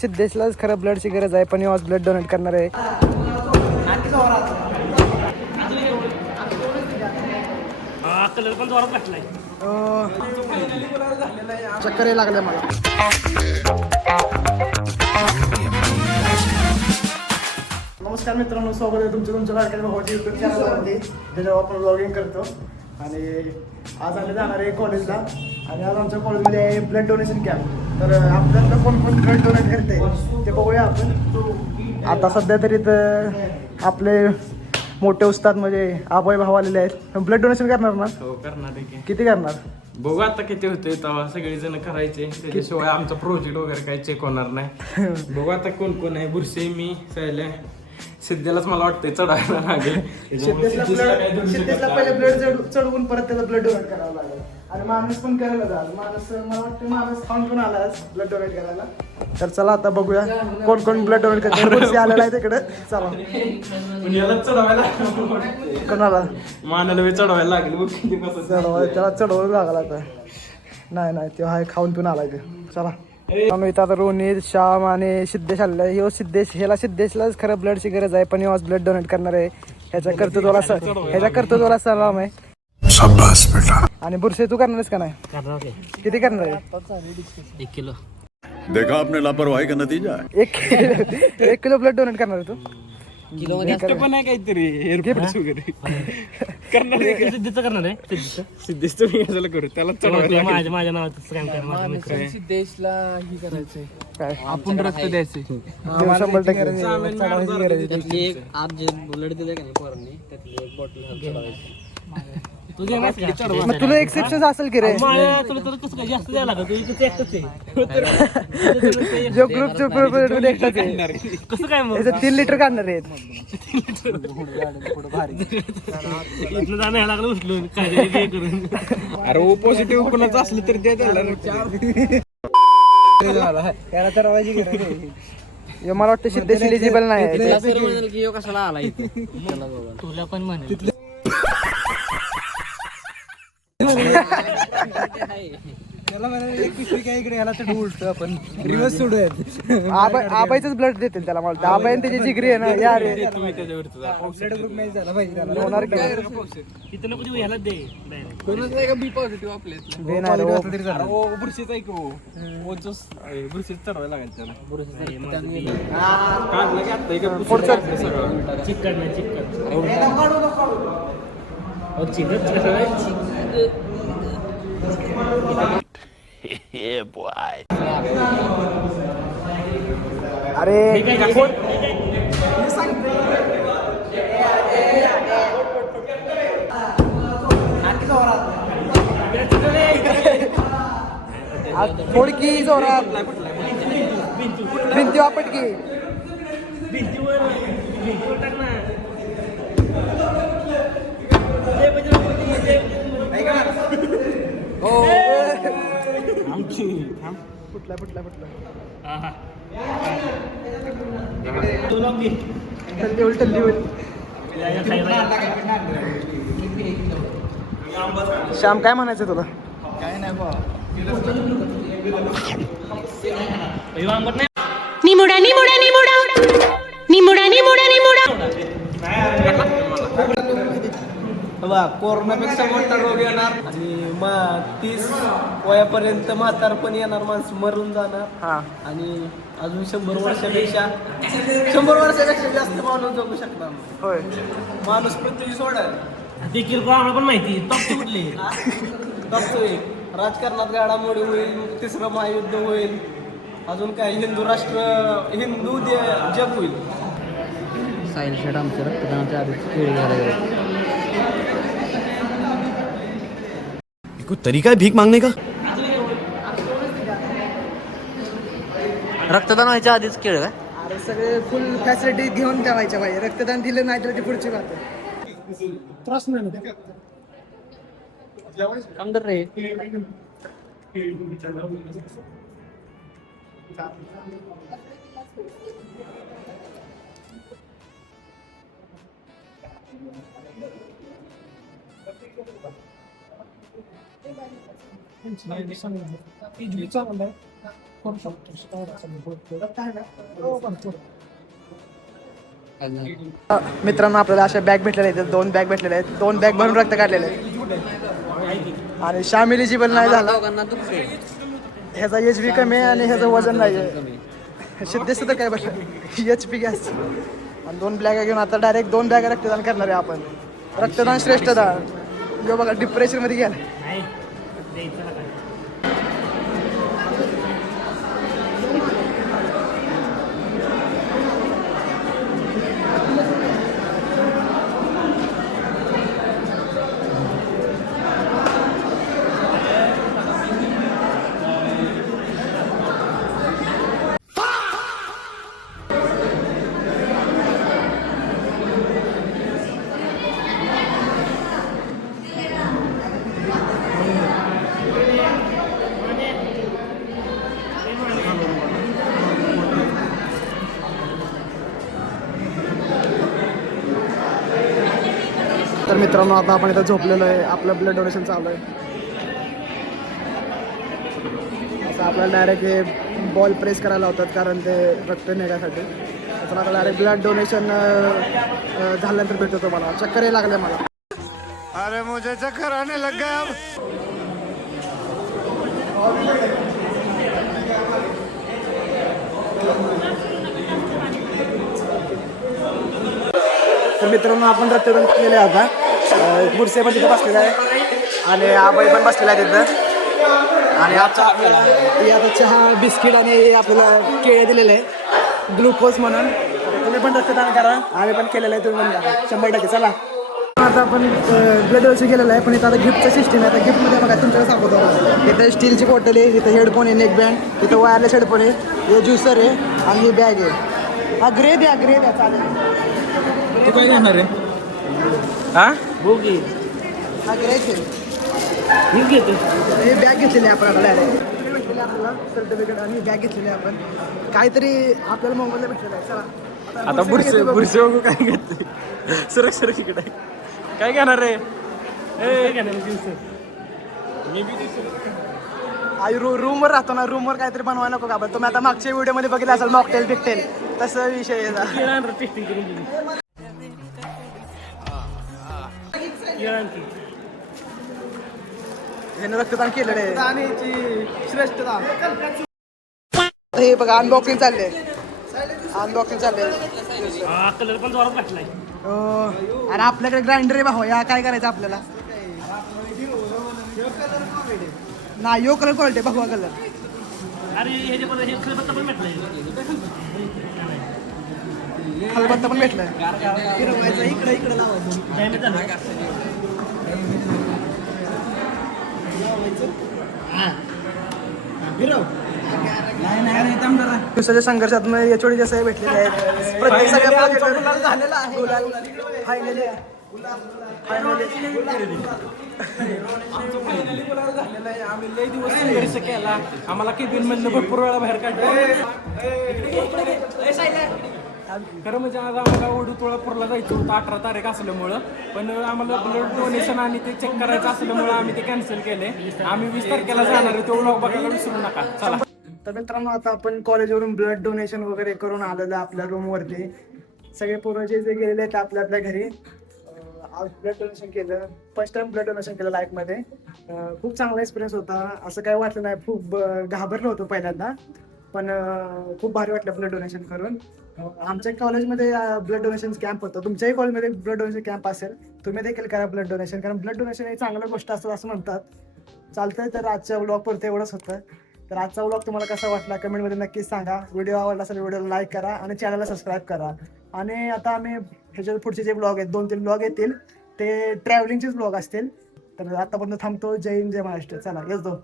सिद्धेशलाच खरं ब्लडची गरज आहे, पण आज ब्लड डोनेट करणार आहे. चक्कर लागले मला. नमस्कार मित्रांनो, स्वागत आहे तुमच्या लाडक्या भावाच्या युट्यूब चॅनलवरती, ज्याच्यावर आपण ब्लॉगिंग करतो. आणि आज आम्ही जाणार आहे कॉलेजला, आणि आज आमच्या कॉलेजमध्ये आहे ब्लड डोनेशन कॅम्प. तर आपल्याला कोण कोण ब्लड डोनेट करते ते बघूया आपण. आता सध्या तरी तर आपले मोठे उस्ताद म्हणजे आबाई भाऊ आलेले आहेत. ब्लड डोनेशन करणार ना? हो करणार आहे की. किती करणार? बघू आता किती होते, तेव्हा सगळेजण करायचे. त्याच्याशिवाय आमचा प्रोजेक्ट वगैरे काही चेक होणार नाही. बघू आता कोण कोण आहे. बुरसे, मी, सैल्या, सिद्धेलाच मला वाटतंय चढायला लागेल. सिद्धेशला पहिले ब्लड चढवून परत त्याचा ब्लड डोनेट करावं लागेल. आणि माणूस पण करायला जाल. माणूस मला वाटतं माणूस खाऊन पण आला ब्लड डोनेट करायला. तर चला आता बघूया कोण कोण ब्लड डोनेट करते. बुरशी आलेला आहे तिकडे. चला याला चढवायला कोणाला मानाला चढवायला लागेल. बघ किती कसं त्याला चढवून लागला आता. नाही तेव्हा आहे खाऊन पिऊन आलाय ते. चला इथं आता रोनित, श्याम आणि सिद्धेश आलेला आहे. सिद्धेशलाच खरं ब्लडची गरज आहे, पण आज ब्लड डोनेट करणार आहे. ह्याच्या कर्तृत्वाला सलाम आहे. आणि बुरसे तू करणारच का नाही? किती करणार आहे? 1 किलो. देखा आपने लापरवाही का नतीजा है. 1 किलो ब्लड डोनेट करणार आहे तू? किलो पण आहे काहीतरी एअरपोर्ट वगैरे करणार आहे. सिद्धीचं करणार आहे. सिद्धेश तुम्ही कशाला करू, त्याला चढवायला लागेल. माझ्या नावाचं स्कॅम करा. सिद्धेशला ही करायचंय, काय आपण रक्त द्यायचे. 100% गरज आहे. त्यातली एक आज जे बुलेट दिले का नाही पोरांनी, त्यातली एक बॉटल चढवायची. तू देणार का? मग तुला एक्सेप्शन असेल की रे? तुला तर कसं काय जास्त द्यायला लागत? तू इथं एकटंच आहे. जो ग्रुप एकटाच आहे. कसं काय मग? याचं 3 लिटर काढणार आहेत. इथनं जाणं लागलं उचलून काय करून. अरे ओ पॉझिटिव्ह कोणाचं असलं तरी ते द्यायला त्याला चढवायची गरज आहे. मला वाटतं सिद्धेश एलिजिबल नाही. तुला सर म्हणाल की यो कशाला आला इथे, तुला पण म्हणेल. आबाईच ब्लड देतील त्याला. मला आबाई त्याची जिगरी आहे ना यार. होणार की तिथं नको देऊ, ह्याला दे. कोणाचं आहे का बी पॉझिटिव्ह आपल्या बुरशीच आहे की बुरशीच चढवायला लागेल त्याला. चिकन नाही चिकन. अरे फोडकी जोरात भिंती वापटकी. भिंतीवर टाक ना. फुटला श्याम काय म्हणायचं तुला? निमुडा निमुडा निमुडा निमुडा निमुडा निमुडा. कोरोनापेक्षा मोठा रोग येणार आणि मग 30 वयापर्यंत म्हातारपण येणार, माणसं मरून जाणार. आणि अजून 100 वर्षापेक्षा जास्त माणूस जगू शकणार. होय, माणूस पृथ्वी सोडाल. ते किरकोळ आम्हाला पण माहिती. टॉपचे कुठले? टॉपचं होईल, राजकारणात घडामोडी होईल, 3रं महायुद्ध होईल, अजून काय हिंदू जग होईल. साहिल शेट आमच्या रक्तदानाच्या आधीच केळी घ्यायला. कोई तरीका है भीक मांगने का? रक्तदान व्हायच्या आधीच केळ काय? अरे सगळे फुल फॅसिलिटी घेऊन ठेवायच्या पाहिजे. रक्तदान दिलं नाही तर ती पुढची बात आहे. त्रास नाही अंदर रे. इजलीचा म्हणलाय मित्रांनो आपल्याला अशा बॅग भेटलेल्या आहेत, 2 बॅग भेटलेल्या आहेत, 2 बॅग भरून रक्त काढलेलं आहे आणि शाम एलिजिबल नाही झाला. ह्याचा HP कमी आहे आणि ह्याचं वजन नाही आहे. सिद्धेश तर काय बघा HP गॅस आणि 2 बॅगा घेऊन आता डायरेक्ट 2 बॅगा रक्तदान करणार आहे आपण. रक्तदान श्रेष्ठदान. यो बघा डिप्रेशन मध्ये गेला. तर मित्रांनो आता आपण इथं झोपलेलो आहे, आपलं ब्लड डोनेशन चालू आहे. असं आपल्याला डायरेक्ट हे बॉल प्रेस करायला होतात कारण ते रक्त नेण्यासाठी. तर आता डायरेक्ट ब्लड डोनेशन झाल्यानंतर भेटतो तुम्हाला. चक्कर हे लागले मला. अरे मुझे चक्कर आने लग गया अब. तर मित्रांनो आपण रक्तदान केलेलं आहे आता. गुडसे पण तिथं बसलेला आहे आणि आबाई पण बसलेला आहे तिथं. आणि आता चहा बिस्किट आणि आपल्याला केळे दिलेले आहे ग्लुकोज म्हणून. तुम्ही पण रक्तदान करा. आम्ही पण केलेलं आहे, तुम्ही पण करा 100%. चला आता आपण ब्लड डोनेशन केलेलं आहे पण इथं आता गिफ्टचं सिस्टम आहे. आता गिफ्टमध्ये बघा तुमच्याकडे सांगतो. इथं स्टीलची बॉटल आहे, इथं हेडफोन आहे, नेक बँड, इथं वायरलेस हेडफोन आहे, हे ज्युसर आहे आणि ही बॅग आहे. हा ग्रे द्या चालेल. तू काय घेणार आहे? हा हा ग्रेच आहे. ही बॅग घेतलेली आहे आपण आता डायरेक्ट. आपल्याला सर्टिफिकेट आणि बॅग घेतलेली आहे आपण. काहीतरी आपल्याला मोबाईलला भेटलेलं आहे. चला आता बुरसे बघू काय घेतले. सुरक्षित इकडे काय घेणार रे? रूमवर राहतो ना, रूमवर काहीतरी बनवायला नको का? तुम्ही आता मागच्या व्हिडिओमध्ये बघितलं असाल मॉकटेल बिकटेल तसं विषय आहे. ह्यानं रक्तदान केलेलं आहे. श्रेष्ठता. हे बघा अनबॉक्सिंग चालले. कलर पण जोरात घातलाय. आणि आपल्याकडे ग्राइंडर आहे भाऊ. या काय करायचं आपल्याला? नाही यो कलर क्वालिटी भगवा कलर. अरे हे खलबत्ता पण भेटलाय. खलबत्ता पण भेटलाय. फिरवायचं इकडे लावायचं. दिवसाच्या संघर्षात एचओडी जसं भेटलेले आहेत. प्रत्येक सगळ्या झालेला आहे. फायनली आम्ही लई दिवस संघर्ष केला. आम्हाला केबिन मधनं भरपूर वेळा बाहेर काढलं. खरं म्हणजे आज आम्हाला वडूतोळापूरला जायचं होतं 18 तारीख असल्यामुळं, पण आम्हाला ब्लड डोनेशन आणि ते चेक करायचं असल्यामुळं आम्ही ते कॅन्सल केले. आम्ही 20 तारखेला जाणार आहे. तो व्लॉग बघायला विसरू नका. चला. तर मित्रांनो आता आपण कॉलेजवरून ब्लड डोनेशन वगैरे करून आलेलं आपल्या रूमवरती. सगळे पोरं जे गेलेले आहेत आपल्या घरी. आज ब्लड डोनेशन केलं. फर्स्ट टाइम ब्लड डोनेशन केलं लाईफमध्ये. खूप चांगला एक्सपिरियन्स होता. असं काही वाटलं नाही. खूप घाबरलो होतो पहिल्यांदा, पण खूप भारी वाटलं ब्लड डोनेशन करून. आमच्या कॉलेजमध्ये ब्लड डोनेशन कॅम्प होतं. तुमच्याही कॉलेजमध्ये ब्लड डोनेशन कॅम्प असेल, तुम्ही देखील करा ब्लड डोनेशन. कारण ब्लड डोनेशन ही चांगली गोष्ट असतं असं म्हणतात. चालतंय. तर आजच्या व्लॉगवरती एवढंच होतं. तर आजचा व्लॉग तुम्हाला कसा वाटला कमेंटमध्ये नक्कीच सांगा. व्हिडिओ आवडला असेल व्हिडिओला लाईक करा आणि चॅनलला सबस्क्राईब करा. आणि आता आम्ही ह्याच्या पुढचे जे ब्लॉग आहेत 2-3 ब्लॉग येतील ते ट्रॅव्हलिंगचेच ब्लॉग असतील. तर आतापर्यंत थांबतो. जय हिंद जय महाराष्ट्र. चला येतो.